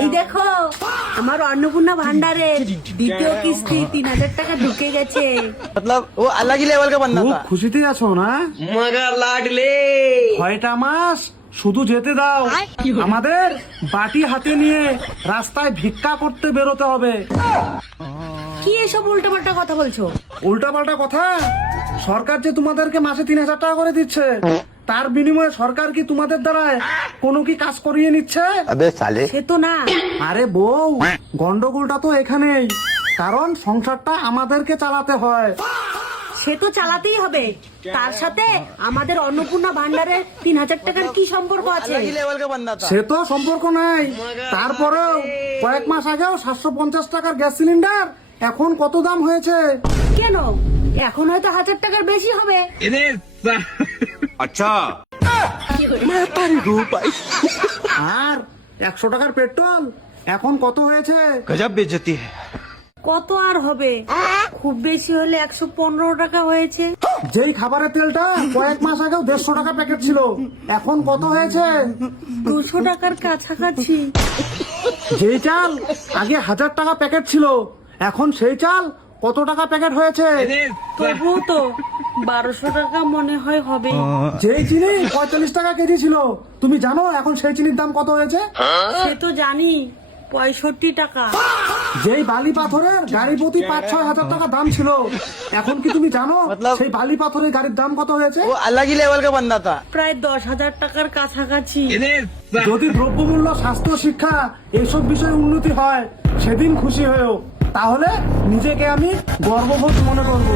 এই দেখো আমার অন্নপূর্ণা ভান্ডারের দ্বিতীয় কিস্তি 3,000 টাকা ঢুকে গেছে। मतलब वो अलग ही लेवल का बंदा খুব था। খুশিতে আছো না? मगर लाडले 6টা মাস শুধু যেতে দাও, আমাদের বাটি হাতে নিয়ে রাস্তায় ভিক্ষা করতে বেরোতে হবে। কি এসব উল্টাপাল্টা কথা বলছো? উল্টাপাল্টা কথা? সরকার যে তোমাদেরকে মাসে 3,000 টাকা করে দিচ্ছে, তার বিনিময়ে সরকার কি তোমাদের দ্বারা কোনো কি কাজ করিয়ে নিচ্ছে? अबे साले সে তো না। আরে বউ, গন্ডগোলটা তো এখানেই, কারণ সংসারটা আমাদেরকে চালাতে হয়। সে তো চালাতেই হবে, তার সাথে আমাদের অন্নপূর্ণা ভান্ডারের 3,000 টাকার কি সম্পর্ক আছে? अलग ही लेवल का बंदा था। সে তো সম্পর্ক নাই, তারপরেও কয়েক মাস আগেও 750 টাকার গ্যাস সিলিন্ডার এখন কত দাম হয়েছে? কেন এখন হয়তো 1,000 টাকার বেশি হবে। আর 100 টাকার পেট্রোল এখন কত হয়েছে? गजब बेइज्जती है। কত আর হবে, খুব বেশি হলে 115 টাকা হয়েছে। যেই খাবারের তেলটা কয়েক মাস আগেও 150 টাকা প্যাকেট ছিল, এখন কত হয়েছে? 200 টাকার কাছাকাছি। যেই চাল আগে 1,000 টাকা প্যাকেট ছিল, এখন সেই চাল কত টাকা প্যাকেট হয়েছে? তবুও তো 1200 টাকা মনে হয় হবে। যেই চিনি 45 টাকা কেজি ছিল, তুমি জানো এখন সেই চিনির দাম কত হয়েছে? সে তো জানি, 65 টাকা। যেই বালি পাথরের গাড়ি প্রতি 5-6 হাজার টাকা দাম ছিল, এখন কি তুমি জানো সেই বালি পাথরের গাড়ির দাম কত হয়েছে? वो अलग ही लेवल का बंदा था। প্রায় 10,000 টাকার কাছাকাছি। যদি দ্রব্যমূল্য, স্বাস্থ্য, শিক্ষা এইসব বিষয়ে উন্নতি হয়, সেদিন খুশি হয়েও, তাহলে নিজেকে আমি গর্ববোধ মনে করবো।